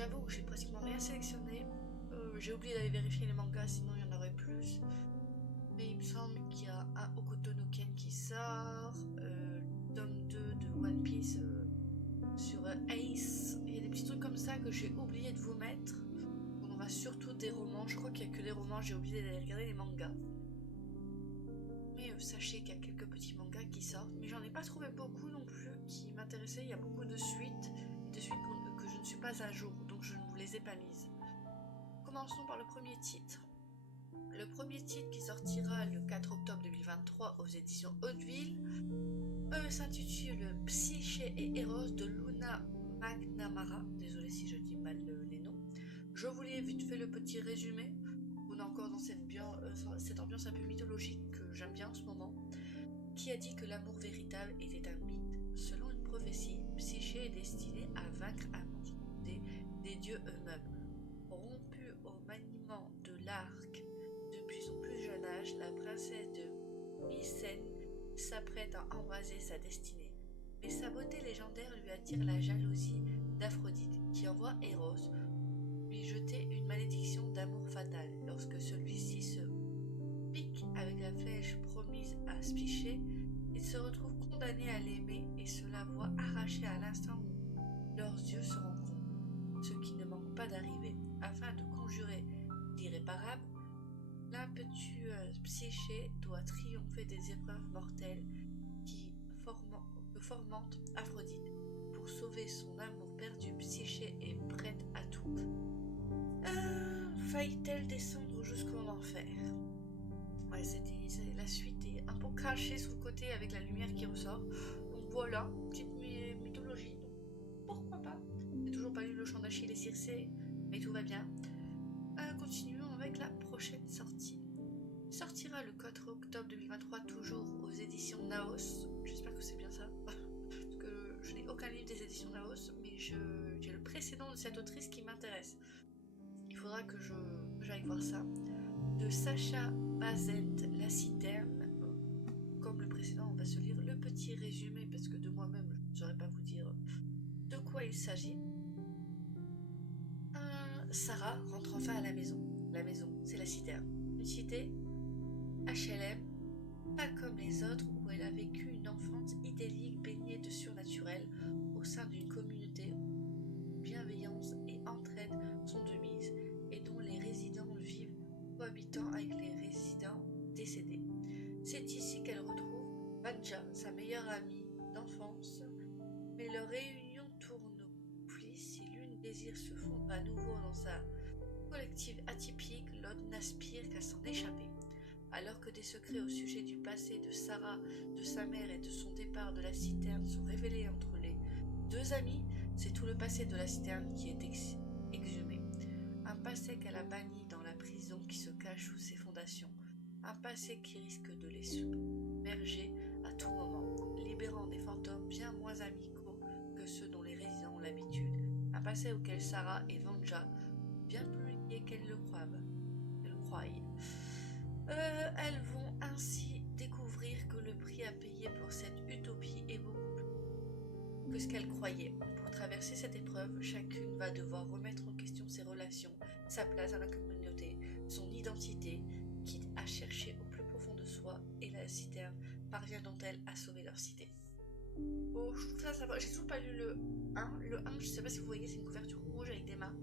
j'avoue que j'ai pratiquement rien sélectionné. J'ai oublié d'aller vérifier les mangas, sinon il y en aurait plus. Mais il me semble qu'il y a un Hokuto no Ken qui sort, tome 2 de One Piece sur Ace. Il y a des petits trucs comme ça que j'ai oublié de vous mettre. On aura surtout des romans. Je crois qu'il n'y a que des romans, j'ai oublié d'aller regarder les mangas. Mais sachez qu'il y a quelques petits mangas qui sortent, mais j'en ai pas trouvé beaucoup non plus qui m'intéressaient. Il y a beaucoup de suites, que je ne suis pas à jour, donc je ne vous les ai pas mises. Commençons par le premier titre. Le premier titre qui sortira le 4 octobre 2023 aux éditions Hauteville s'intitule Psyché et Eros de Luna McNamara. Désolée si je dis mal les noms. Je vous lis vite fait le petit résumé. On est encore dans cette ambiance un peu mythologique que j'aime bien en ce moment. Qui a dit que l'amour véritable était un mythe? Selon une prophétie, Psyché est destinée à vaincre un monstre des dieux eux-mêmes. Rompue au maniement de l'arc depuis son plus jeune âge, la princesse de Mycène s'apprête à embraser sa destinée. Mais sa beauté légendaire lui attire la jalousie d'Aphrodite, qui envoie Eros lui jeter une malédiction d'amour fatal. Lorsque celui-ci se pique avec la flèche promise à Psyché, il se retrouve condamné à l'aimer et se la voit arracher à l'instant où leurs yeux se rencontrent, ce qui ne manque pas d'arriver. Afin de conjurer l'irréparable, l'impétueuse Psyché doit triompher des épreuves mortelles que fomente Aphrodite. Pour sauver son amour perdu, Psyché est prête à tout. Faillit-elle descendre jusqu'en enfer? Ouais, la suite est un peu cachée sous le côté avec la lumière qui ressort. Donc voilà, petite mythologie. Donc pourquoi pas? J'ai toujours pas lu le chant d'Achille et Circé, mais tout va bien. Continuons avec la prochaine sortie. Sortira le 4 octobre 2023, toujours aux éditions Naos. J'espère que c'est bien ça. Parce que je n'ai aucun livre des éditions Naos, mais j'ai le précédent de cette autrice qui m'intéresse. Il faudra que j'aille voir ça. De Sacha Bazent, La Citerne. Comme le précédent, on va se lire le petit résumé parce que de moi-même, je ne saurais pas vous dire de quoi il s'agit. Sarah rentre enfin à la maison. La maison, c'est la citerne. Une cité HLM, pas comme les autres où elle a vécu une enfance idyllique baignée de surnaturel au sein d'une communauté où bienveillance et entraide sont de mise et dont les résidents vivent cohabitant avec les résidents décédés. C'est ici qu'elle retrouve Vanja, sa meilleure amie d'enfance, mais leur réunion tourne au conflit si l'une désire se fondre à nouveau dans sa collective atypique, l'autre n'aspire qu'à s'en échapper. Alors que des secrets au sujet du passé de Sarah, de sa mère et de son départ de la citerne sont révélés entre les deux amies, c'est tout le passé de la citerne qui est exhumé. Un passé qu'elle a banni dans la prison qui se cache sous ses fondations. Un passé qui risque de les submerger à tout moment, libérant des fantômes bien moins amicaux que ceux dont les résidents ont l'habitude. Un passé auquel Sarah et Vanja bien plus liées qu'elles le croient. Elles vont ainsi découvrir que le prix à payer pour cette utopie est beaucoup plus que ce qu'elles croyaient. Pour traverser cette épreuve, chacune va devoir remettre en question ses relations, sa place dans la communauté, son identité, quitte à chercher au plus profond de soi, et la citerne parviendront-elles à sauver leur cité? Oh, je trouve ça sympa. J'ai toujours pas lu le 1. Le 1, je sais pas si vous voyez, c'est une couverture rouge avec des mains.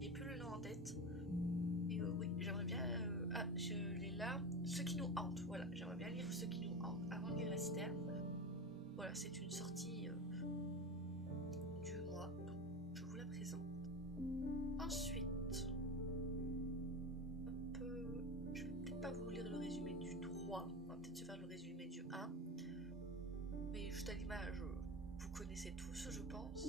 J'ai plus le nom en tête. Mais oui, j'aimerais bien... je l'ai là. Ce qui nous hante, voilà. J'aimerais bien lire Ce qui nous hante avant de lire la citerne. Voilà, c'est une sortie du mois, donc je vous la présente. Ensuite, je vais peut-être pas vous lire le résumé du 3. On va peut-être se faire le résumé du 1. Mais juste à l'image, vous connaissez tous, je pense.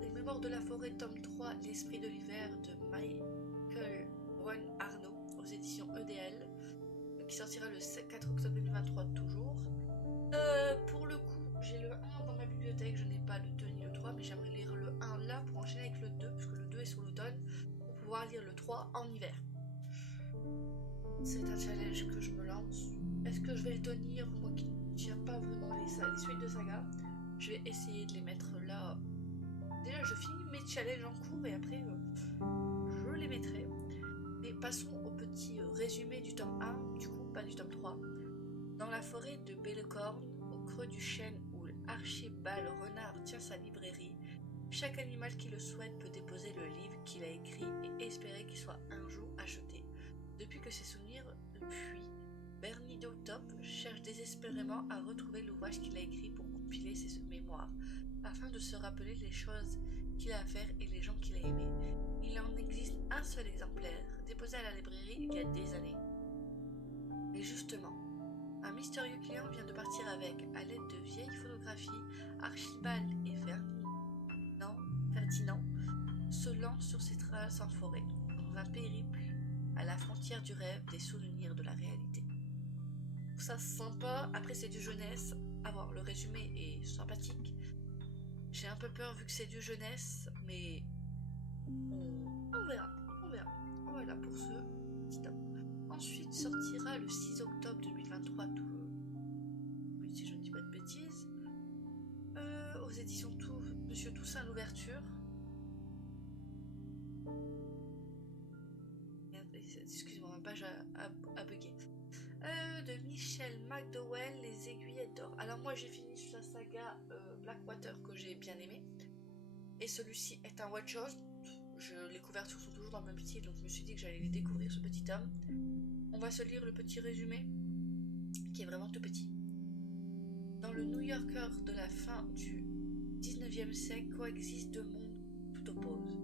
Les Mémoires de la forêt, tome 3, L'esprit de l'hiver de Michael Juan Arnaud aux éditions EDL, qui sortira le 4 octobre 2023 toujours. Pour le coup, j'ai le 1 dans ma bibliothèque, je n'ai pas le 2 ni le 3, mais j'aimerais lire le 1 là pour enchaîner avec le 2, puisque le 2 est sur l'automne, pour pouvoir lire le 3 en hiver. C'est un challenge que je me lance. Est-ce que je vais le tenir, moi qui ne tiens pas vraiment les suites de saga? Je vais essayer de les mettre là. Déjà déjà je finis mes challenges en cours et après je les mettrai. Mais passons au petit résumé du tome 1, du coup pas du tome 3. Dans la forêt de Bellecorne, au creux du chêne où Archibald Renard tient sa librairie, chaque animal qui le souhaite peut déposer le livre qu'il a écrit et espérer qu'il soit un jour acheté. Depuis que ses souvenirs fuient, Bernido Top cherche désespérément à retrouver l'ouvrage qu'il a écrit pour compiler ses mémoires, afin de se rappeler les choses qu'il a à faire et les gens qu'il a aimés. Il en existe un seul exemplaire, déposé à la librairie il y a des années. Et justement, un mystérieux client vient de partir avec, à l'aide de vieilles photographies, Archibald et Ferdinand se lancent sur ces traces en forêt, dans un périple à la frontière du rêve, des souvenirs de la réalité. Ça sympa, après c'est du jeunesse, avoir le résumé est sympathique. J'ai un peu peur vu que c'est du jeunesse, mais on verra. Voilà pour ce petit tome. Ensuite sortira le 6 octobre 2023, si je ne dis pas de bêtises, aux éditions Monsieur Toussaint l'ouverture. Excusez-moi, ma page a bugué. De Michel McDowell, Les Aiguillettes d'Or. Alors moi j'ai fini sa saga Blackwater que j'ai bien aimé. Et celui-ci est un one shot. Les couvertures sont toujours dans le même style, donc je me suis dit que j'allais les découvrir ce petit tome. On va se lire le petit résumé, qui est vraiment tout petit. Dans le New Yorker de la fin du 19e siècle coexistent deux mondes tout opposés.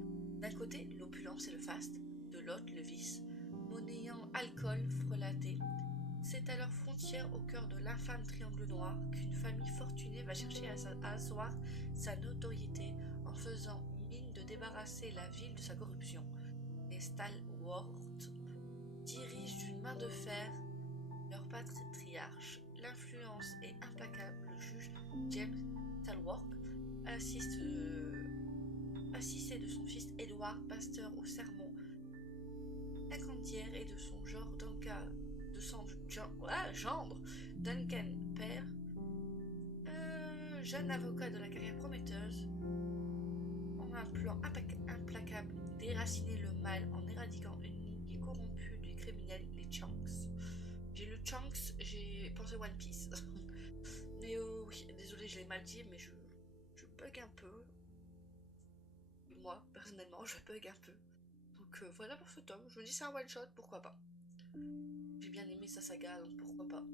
D'un côté, l'opulence et le faste, de l'autre, le vice, monnayant alcool frelaté. C'est à leur frontière, au cœur de l'infâme triangle noir, qu'une famille fortunée va chercher à asseoir sa notoriété en faisant mine de débarrasser la ville de sa corruption. Les Stalwart dirigent d'une main de fer leur patriarche. L'influence est implacable. Le juge James Stalwart assisté de son fils Edward, pasteur au sermon incendiaire, et de son gendre Duncan père, jeune avocat de la carrière prometteuse, ont un plan implacable d'éraciner le mal en éradiquant une ligne corrompue du criminel, les Chunks. J'ai lu Chunks, j'ai pensé One Piece. Mais oui, désolé, je l'ai mal dit, mais je bug un peu. Moi, personnellement, je bug un peu. Donc voilà pour ce tome. Je me dis c'est un one shot, pourquoi pas. J'ai bien aimé sa saga, donc pourquoi pas.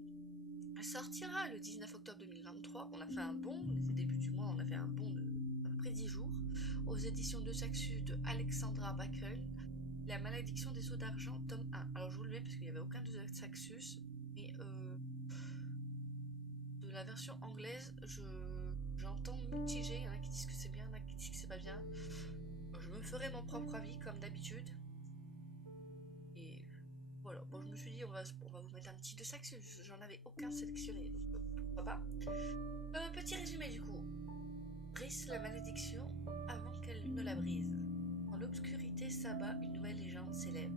Elle sortira le 19 octobre 2023. On a fait un bond, au début du mois, on a fait un bond de à peu près 10 jours. Aux éditions de Saxus de Alexandra Backel. La malédiction des eaux d'argent, tome 1. Alors je vous le mets parce qu'il n'y avait aucun de Saxus. Mais de la version anglaise, j'entends mitigé. Il y en a qui disent que c'est bien, il y en a qui disent que c'est pas bien. Je me ferai mon propre avis comme d'habitude. Et voilà, bon, je me suis dit on va vous mettre un petit de Saxus. J'en avais aucun sélectionné, donc pourquoi pas. Petit résumé du coup. Brise la malédiction avant qu'elle ne la brise. Dans l'obscurité s'abat une nouvelle légende s'élève.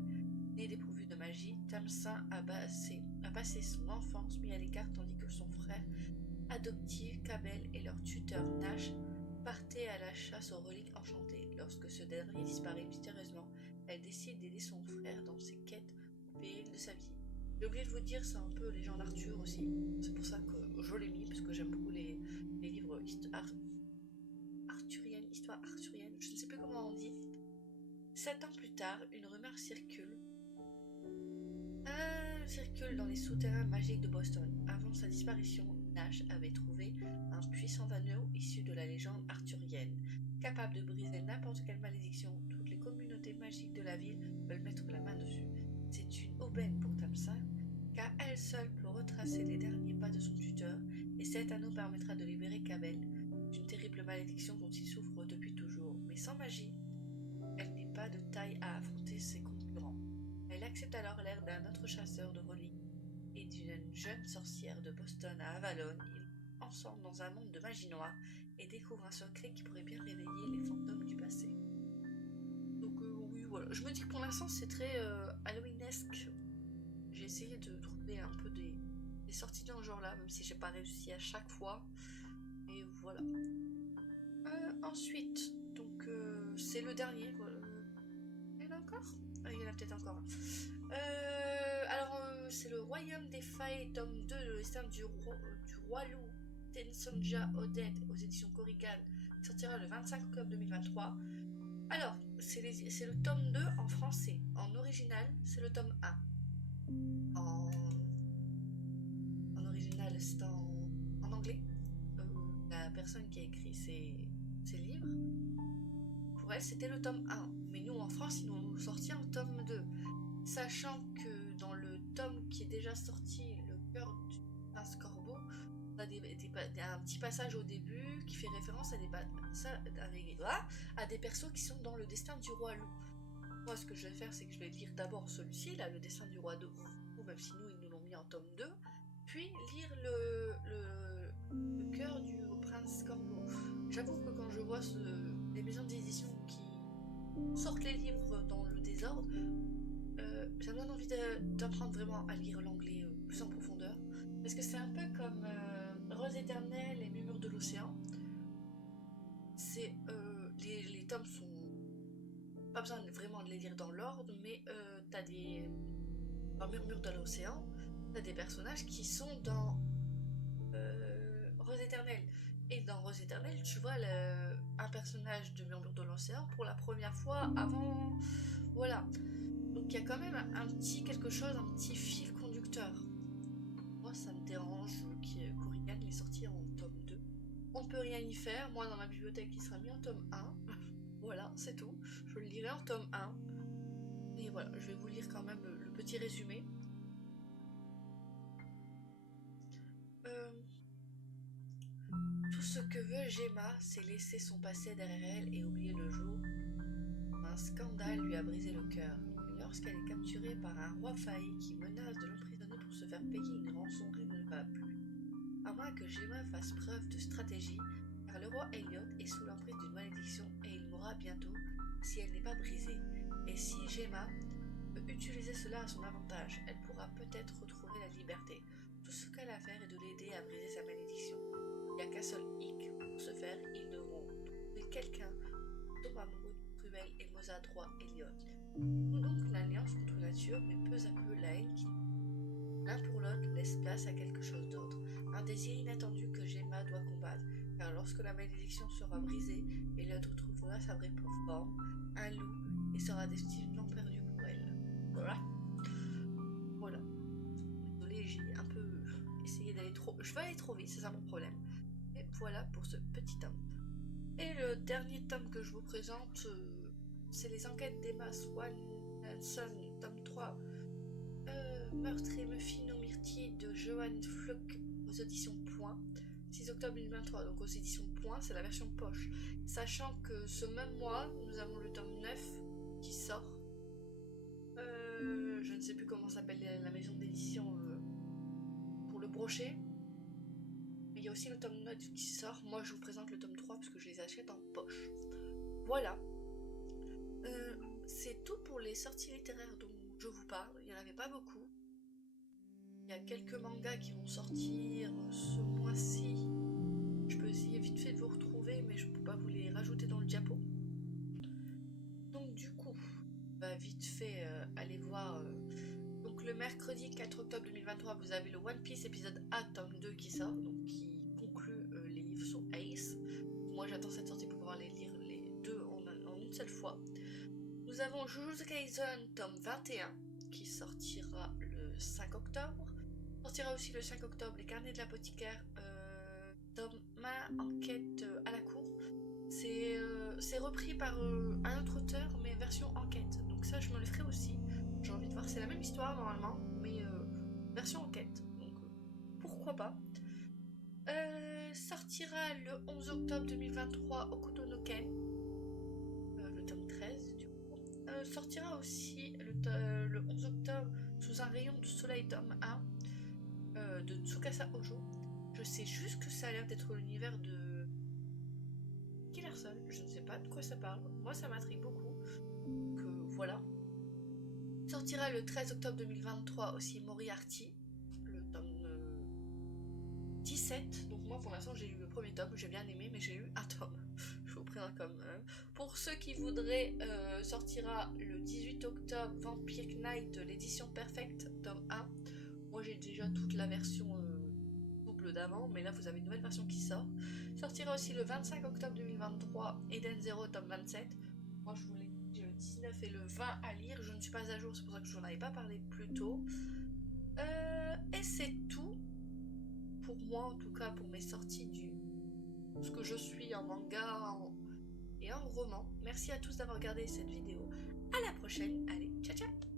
Né dépourvu de magie, Tamsin a passé son enfance mis à l'écart tandis que son frère adoptif, Cabel, et leur tuteur Nash partaient à la chasse aux reliques enchantées. Lorsque ce dernier disparaît mystérieusement, elle décide d'aider son frère dans ses quêtes au péril de sa vie. J'ai oublié de vous dire, c'est un peu les gens d'Arthur aussi. C'est pour ça que je l'ai mis, parce que j'aime beaucoup les livres histoire arthurienne, je ne sais plus comment on dit. 7 ans plus tard, une rumeur circule dans les souterrains magiques de Boston. Avant sa disparition, Nash avait trouvé un puissant anneau issu de la légende arthurienne. Capable de briser n'importe quelle malédiction, toutes les communautés magiques de la ville veulent mettre la main dessus. C'est une aubaine pour Tamsin, car elle seule peut retracer les derniers pas de son tuteur, et cet anneau permettra de libérer Cabel d'une terrible malédiction dont il souffre depuis toujours. Mais sans magie, elle n'est pas de taille à affronter ses concurrents. Elle accepte alors l'aide d'un autre chasseur de reliques et d'une jeune sorcière de Boston à Avalon. Ils ensemble dans un monde de magie noire et découvrent un secret qui pourrait bien réveiller les fantômes du passé. Donc oui, voilà. Je me dis que pour l'instant c'est très Halloweenesque. J'ai essayé de trouver un peu des sorties dans ce genre-là, même si j'ai pas réussi à chaque fois. Et voilà. Ensuite, donc c'est le dernier. Il y en a encore? Il y en a peut-être encore. C'est le Royaume des Failles, tome 2, le destin du roi loup, Tensonja Odette, aux éditions Korrigan, qui sortira le 25 octobre 2023. Alors, c'est le tome 2 en français. En original, c'est le tome 1. En original, c'est en anglais. La personne qui a écrit ces livres, pour elle, c'était le tome 1. Mais nous, en France, ils nous ont sorti en tome 2. Sachant que dans le tome qui est déjà sorti, Le cœur du prince corbeau, on a un petit passage au début qui fait référence à des persos qui sont dans le destin du roi loup. Moi, ce que je vais faire, c'est que je vais lire d'abord celui-ci, là, le destin du roi loup, même si nous, ils nous l'ont mis en tome 2, puis lire le cœur du prince corbeau. J'avoue que quand je vois les maisons d'édition qui sortent les livres dans le désordre, ça me donne envie d'apprendre vraiment à lire l'anglais plus en profondeur. Parce que c'est un peu comme Rose éternelle et Murmure de l'océan. Les tomes sont... Pas besoin vraiment de les lire dans l'ordre, mais t'as des... Dans Murmure de l'océan, t'as des personnages qui sont dans Rose éternelle. Et dans Rose éternelle, tu vois un personnage de Murmure de l'océan pour la première fois avant... Voilà. Donc il y a quand même un petit quelque chose, un petit fil conducteur. Moi ça me dérange que Korrigan l'ait sorti en tome 2. On ne peut rien y faire, moi dans ma bibliothèque il sera mis en tome 1. Voilà, c'est tout. Je le lirai en tome 1. Et voilà, je vais vous lire quand même le petit résumé. Tout ce que veut Gemma, c'est laisser son passé derrière elle et oublier le jour. Un scandale lui a brisé le cœur. Lorsqu'elle est capturée par un roi failli qui menace de l'emprisonner pour se faire payer une rançon, rien ne va plus. À moins que Gemma fasse preuve de stratégie, car le roi Elliot est sous l'emprise d'une malédiction et il mourra bientôt si elle n'est pas brisée. Et si Gemma peut utiliser cela à son avantage, elle pourra peut-être retrouver la liberté. Tout ce qu'elle a à faire est de l'aider à briser sa malédiction. Il n'y a qu'un seul hic. Pour ce faire, ils devront trouver quelqu'un tombe amoureux du cruel et maladroit Elliot. Nous donc l'alliance contre nature, mais peu à peu la haine qui l'un pour l'autre laisse place à quelque chose d'autre, un désir inattendu que Gemma doit combattre, car lorsque la malédiction sera brisée, Elliot retrouvera sa vraie forme, un loup, et sera définitivement perdu pour elle. Voilà. Désolée, j'ai un peu essayé d'aller trop... Je vais aller trop vite, c'est ça mon problème. Et voilà pour ce petit tome. Et le dernier tome que je vous présente... c'est les enquêtes d'Emma Swanson, tome 3. Meurtre et Muffin aux myrtilles de Johan Fluck aux éditions Point. 6 octobre 2023, donc aux éditions Point, c'est la version poche. Sachant que ce même mois, nous avons le tome 9 qui sort. Je ne sais plus comment s'appelle la maison d'édition pour le brochet. Mais il y a aussi le tome 9 qui sort. Moi, je vous présente le tome 3 parce que je les achète en poche. Voilà. C'est tout pour les sorties littéraires dont je vous parle. Il n'y en avait pas beaucoup. Il y a quelques mangas qui vont sortir ce mois-ci. Je peux essayer vite fait de vous retrouver, mais je ne peux pas vous les rajouter dans le diapo. Donc du coup, vite fait, allez voir. Donc le mercredi 4 octobre 2023, vous avez le One Piece épisode A tome 2 qui sort, donc qui conclut les livres sur Ace. Moi j'attends cette sortie pour pouvoir les lire les deux en une seule fois. Nous avons Jujutsu Kaisen tome 21 qui sortira le 5 octobre. Sortira aussi le 5 octobre les carnets de l'apothicaire tome enquête à la cour. C'est repris par un autre auteur mais version enquête. Donc ça je me le ferai aussi. J'ai envie de voir, c'est la même histoire normalement mais version enquête. Donc pourquoi pas. Sortira le 11 octobre 2023 Hokuto no Ken. Le tome 13 du coup. Sortira aussi le 11 octobre Sous un rayon de soleil tome 1 de Tsukasa Ojo. Je sais juste que ça a l'air d'être l'univers de Killerson. Je ne sais pas de quoi ça parle. Moi ça m'intrigue beaucoup. Donc voilà. Sortira le 13 octobre 2023 aussi Moriarty. Le tome 17. Donc moi pour l'instant j'ai lu le premier tome. J'ai bien aimé mais j'ai lu un tome. Je vous sortira quand même. Pour ceux qui voudraient, sortira le 18 octobre Vampire Knight, l'édition Perfect, tome 1. Moi j'ai déjà toute la version double d'avant, mais là vous avez une nouvelle version qui sort. Sortira aussi le 25 octobre 2023 Eden Zero, tome 27. Moi je voulais j'ai le 19 et le 20 à lire, je ne suis pas à jour, c'est pour ça que je n'en avais pas parlé plus tôt. Et c'est tout pour moi, en tout cas pour mes sorties du ce que je suis en manga et en roman. Merci à tous d'avoir regardé cette vidéo. À la prochaine. Allez, ciao ciao.